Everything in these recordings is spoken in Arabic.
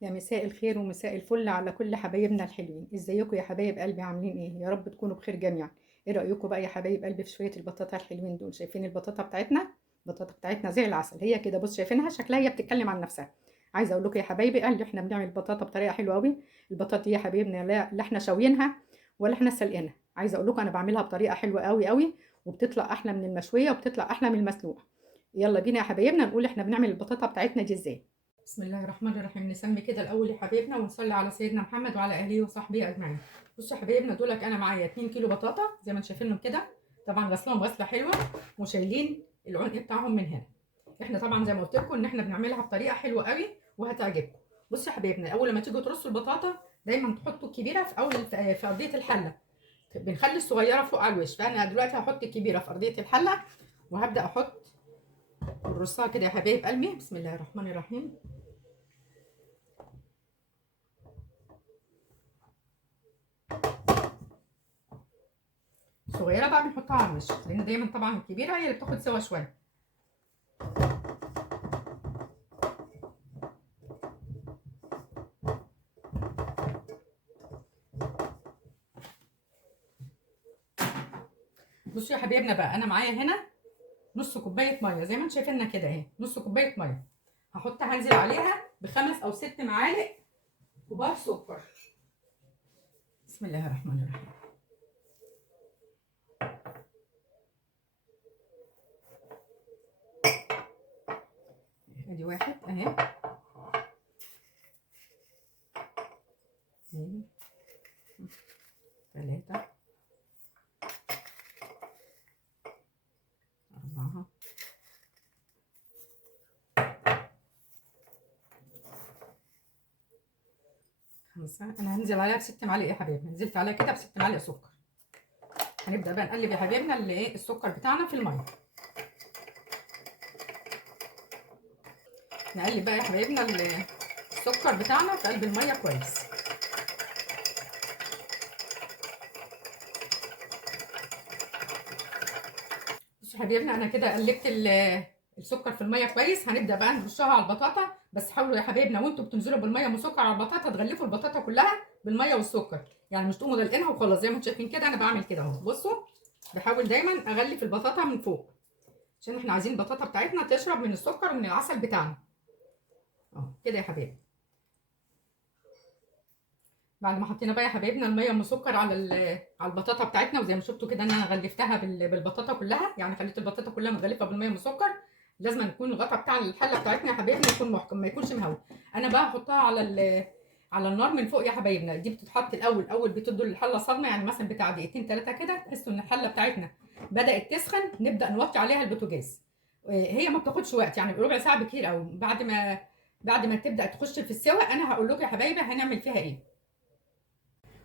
يا مساء الخير ومساء الفل على كل حبايبنا الحلوين. ازيكم يا حبايب قلبي؟ عاملين ايه؟ يا رب تكونوا بخير جميعا. ايه رأيكم بقى يا حبايب قلبي في شوية البطاطا الحلوين دول؟ شايفين البطاطا بتاعتنا؟ البطاطا بتاعتنا زي العسل، هي كده بص، شايفينها شكلها هي بتتكلم عن نفسها. عايزه اقول لكم يا حبايبي قلبي احنا بنعمل البطاطا بطريقه حلوه قوي. البطاطا دي يا حبايبنا لا احنا شاويينها ولا احنا سلقينها. عايزه اقول لكم انا بعملها بطريقه حلوه قوي قوي، وبتطلع احلى من المشويه وبتطلع احلى من المسلوقه. يلا بينا يا حبايبنا نقول احنا بنعمل البطاطا بتاعتنا دي ازاي. بسم الله الرحمن الرحيم. نسمي كده الاول يا حبايبنا ونصلي على سيدنا محمد وعلى اهله وصحبه اجمعين. بصوا يا حبايبنا دولك انا معايا 2 كيلو بطاطا زي ما انتم شايفينهم كده. طبعا غسلهم غسله حلوه وشايلين العنق بتاعهم من هنا. احنا طبعا زي ما قلت لكم ان احنا بنعملها بطريقه حلوه قوي وهتعجبكم. بصوا يا حبايبنا اول ما تيجوا ترصوا البطاطا دايما تحطوا الكبيره في اول في ارضيه الحله. بنخلي الصغيره فوق على الوش، فانا دلوقتي هحط الكبيره في ارضيه الحله وهبدا احط الرصها كده يا حبايب قلبي. بسم الله الرحمن الرحيم. صغيره بقى بنحطها على الوش لان دايما طبعا الكبيره هي اللي بتاخد سوا شويه. بصوا يا حبايبنا بقى انا معايا هنا نص كوبايه ميه زي ما انتم شايفينها كده اهي، نص كوبايه ميه هحطها، هنزل عليها بخمس او ست معالق كبار سكر. بسم الله الرحمن الرحيم. ادي واحد اهي، اثنين، ثلاثة، أربعة، خمسة. أنا هنزل عليها بست معالق يا حبايبنا، نزلت عليها كده بست معالق سكر. هنبدأ بقى نقلب يا حبايبنا السكر بتاعنا في المية. نقلب بقى يا حبايبنا السكر بتاعنا في قلب المية كويس. بصوا يا حبايبنا انا كده قلبت السكر في الميه كويس. هنبدا بقى نرشها على البطاطا، بس حاولوا يا حبايبنا وانتوا بتنزلوا بالميه مسكر على البطاطا تغلفوا البطاطا كلها بالميه والسكر، يعني مش تقوموا دلقينها وخلاص زي ما انتم شايفين كده. انا بعمل كده اهو، بصوا بحاول دايما اغلف البطاطا من فوق عشان احنا عايزين البطاطا بتاعتنا تشرب من السكر ومن العسل بتاعنا اهو كده يا حبايبي. بعد ما حطينا بقى يا حبايبنا الميه والسكر على البطاطا بتاعتنا، وزي ما شفتوا كده ان انا غلفتها بالبطاطا كلها، يعني خليت البطاطا كلها متغلفه بالميه والسكر. لازم يكون الغطا بتاع الحله بتاعتنا يا حبايبنا يكون محكم، ما يكونش مهوي. انا بقى هحطها على النار من فوق يا حبايبنا. دي بتتحط الاول، اول بتدوا الحله صدمه، يعني مثلا بتاع دقيقتين ثلاثه كده تحسوا ان الحله بتاعتنا بدات تسخن، نبدا نوطي عليها البوتاجاز. هي ما بتاخدش وقت، يعني ربع ساعه بكتير قوي. بعد ما تبدا تخش في السوا انا هقول لكم يا حبايبي هنعمل فيها ايه.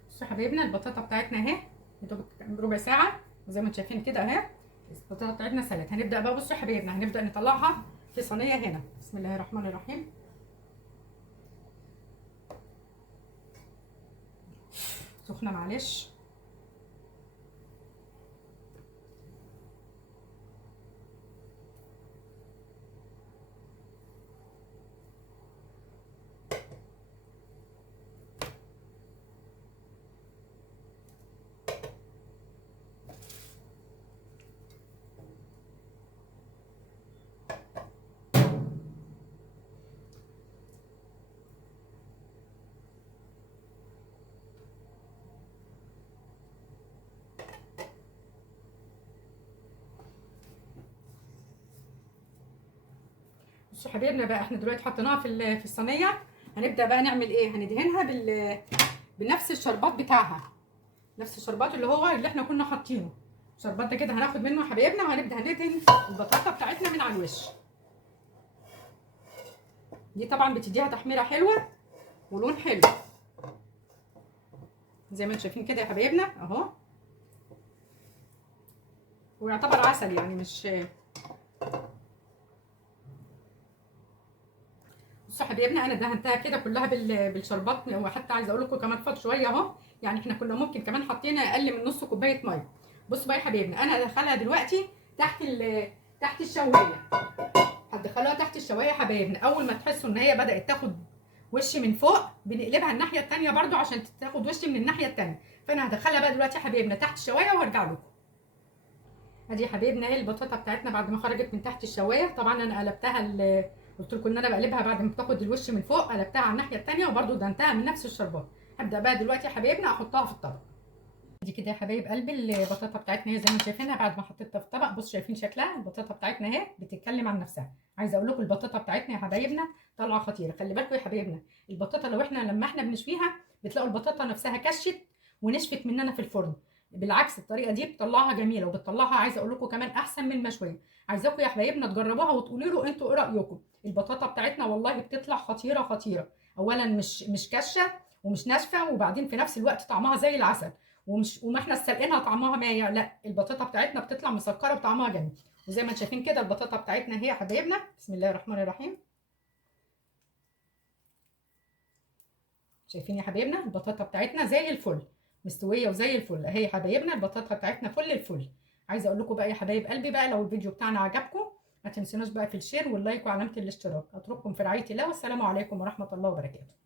بصوا يا حبايبنا البطاطا بتاعتنا اهي يا دوب ربع ساعه، وزي ما انتم شايفين كده اهي البطاطا بتاعتنا سلت. هنبدا بقى، بصوا يا حبايبنا هنبدا نطلعها في صينيه هنا. بسم الله الرحمن الرحيم. سخنه معلش. بصوا يا حبايبنا بقى احنا دلوقتي حطيناها في الصينيه. هنبدا بقى نعمل ايه؟ هندهنها بنفس الشربات بتاعها، نفس الشربات اللي احنا كنا حاطينه. الشربات ده كده هناخد منه يا حبايبنا وهنبدا ندهن البطاطا بتاعتنا من على الوش. دي طبعا بتديها تحميره حلوه ولون حلو زي ما انتم شايفين كده يا حبايبنا اهو. ويعتبر عسل يعني مش. بصوا يا حبايبنا انا دهنتها كده كلها بالشربات، وحتى عايزه اقول لكم كمان فات شويه اهو، يعني احنا كنا ممكن كمان حطينا اقل من نص كوبايه ميه. بصوا بقى يا حبايبنا انا هدخلها دلوقتي تحت الشوايه. هتدخلوها تحت الشوايه يا حبايبنا. اول ما تحسوا ان هي بدات تاخد وش من فوق بنقلبها الناحيه الثانيه برده عشان تاخد وش من الناحيه الثانيه. فانا هدخلها بقى دلوقتي يا حبايبنا تحت الشوايه وارجع لكم. ادي يا حبايبنا اهي البطاطا بتاعتنا بعد ما خرجت من تحت الشوايه. طبعا انا قلبتها قلت لكم ان انا بقلبها بعد ما بتاخد الوش من فوق، قلبتها على الناحيه الثانيه وبرده دهنتها من نفس الشربات. هبدا بقى دلوقتي يا حبايبنا احطها في الطبق. دي كده يا حبايب قلبي البطاطا بتاعتنا هي زي ما انتم شايفينها بعد ما حطيتها في الطبق. بصوا شايفين شكلها البطاطا بتاعتنا اهي بتتكلم عن نفسها. عايزه اقول لكم البطاطا بتاعتنا يا حبايبنا طالعه خطيره. خلي بالكم يا حبايبنا البطاطا لما احنا بنشويها بتلاقوا البطاطا نفسها كشت ونشفت مننا في الفرن. بالعكس الطريقه دي بتطلعها جميله وبتطلعها عايزه اقول لكم كمان احسن من المشويه. عايزاكم يا حبايبنا تجربوها وتقولوا له انتوا ايه رايكم. البطاطا بتاعتنا والله بتطلع خطيره خطيره. اولا مش كشه ومش ناشفه، وبعدين في نفس الوقت طعمها زي العسل. وما احنا سالقينها طعمها مايع، لا البطاطا بتاعتنا بتطلع مسكره وطعمها جميل. وزي ما انتم شايفين كده البطاطا بتاعتنا هي يا حبايبنا. بسم الله الرحمن الرحيم. شايفين يا حبايبنا البطاطا بتاعتنا زي الفل، مستويه وزي الفل اهي يا حبايبنا. البطاطا بتاعتنا فل الفل. عايزه اقول لكم بقى يا حبايب قلبي بقى لو الفيديو بتاعنا عجبكم ما تنسوناش بقى في الشير واللايك وعلامه الاشتراك. اترككم في رعايه الله والسلام عليكم ورحمه الله وبركاته.